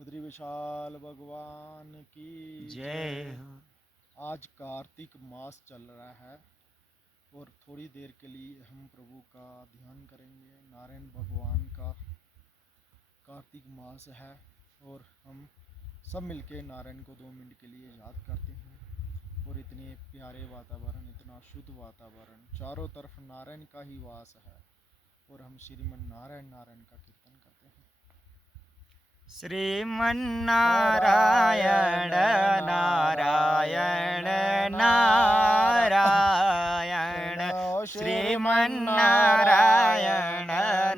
बद्री विशाल भगवान की जय हो। आज कार्तिक मास चल रहा है और थोड़ी देर के लिए हम प्रभु का ध्यान करेंगे। नारायण भगवान का कार्तिक मास है और हम सब मिलके नारायण को 2 मिनट के लिए याद करते हैं। और इतने प्यारे वातावरण, इतना शुद्ध वातावरण, चारों तरफ नारायण का ही वास है और हम श्रीमन नारायण नारायण का कीर्तन करते हैं। श्रीमन्नारायण नारायण नारायण श्रीमन्नारायण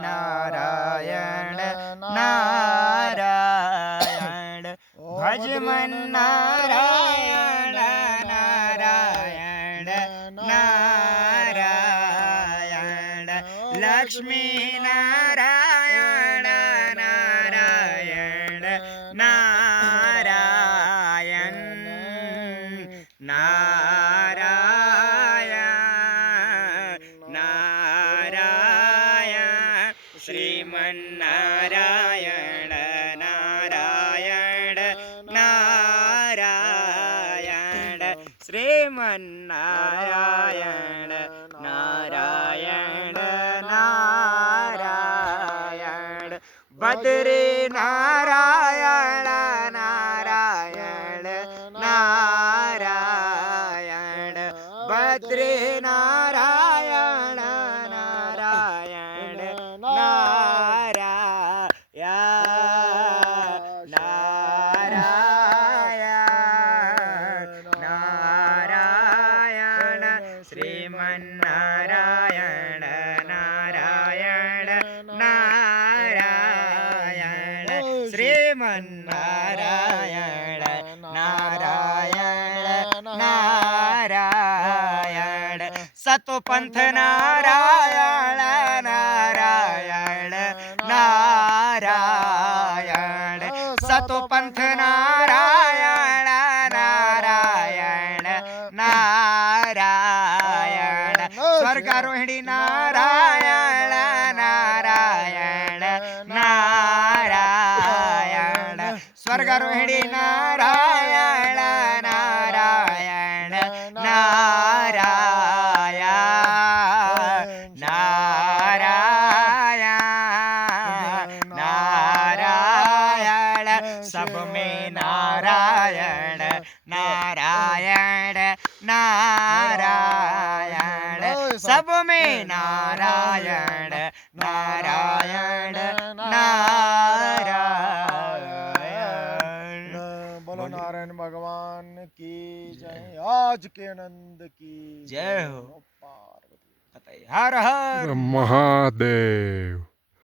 नारायण नारायण भज मन नारायण नारायण नारायण लक्ष्मी नारायण नारायण नारायण नारायण नारायण श्रीमन्नारायण नारायण नारायण श्रीमन्नारायण नारायण नारायण बद्री नारायण नारायण नारायण बद्री नारायण नारायण नारायण नारायण नारायण श्रीमन्नारायण नारायण नारायण श्रीमन्नारायण नारायण नारायण सतोपंथ नारायण नारायण नारायण सतोपंथ नारायण नारायण नारायण स्वर्गारोहिणी नारायण नारायण नारायण स्वर्गारोहिणी नारायण नारायण नारायण नारायण नारायण सब में नारायण नारायण नारायण सब में नारायण नारायण नारायण। बोलो नारायण भगवान की जय। आज के आनंद की जय हो। पार्वती। हर हर महादेव।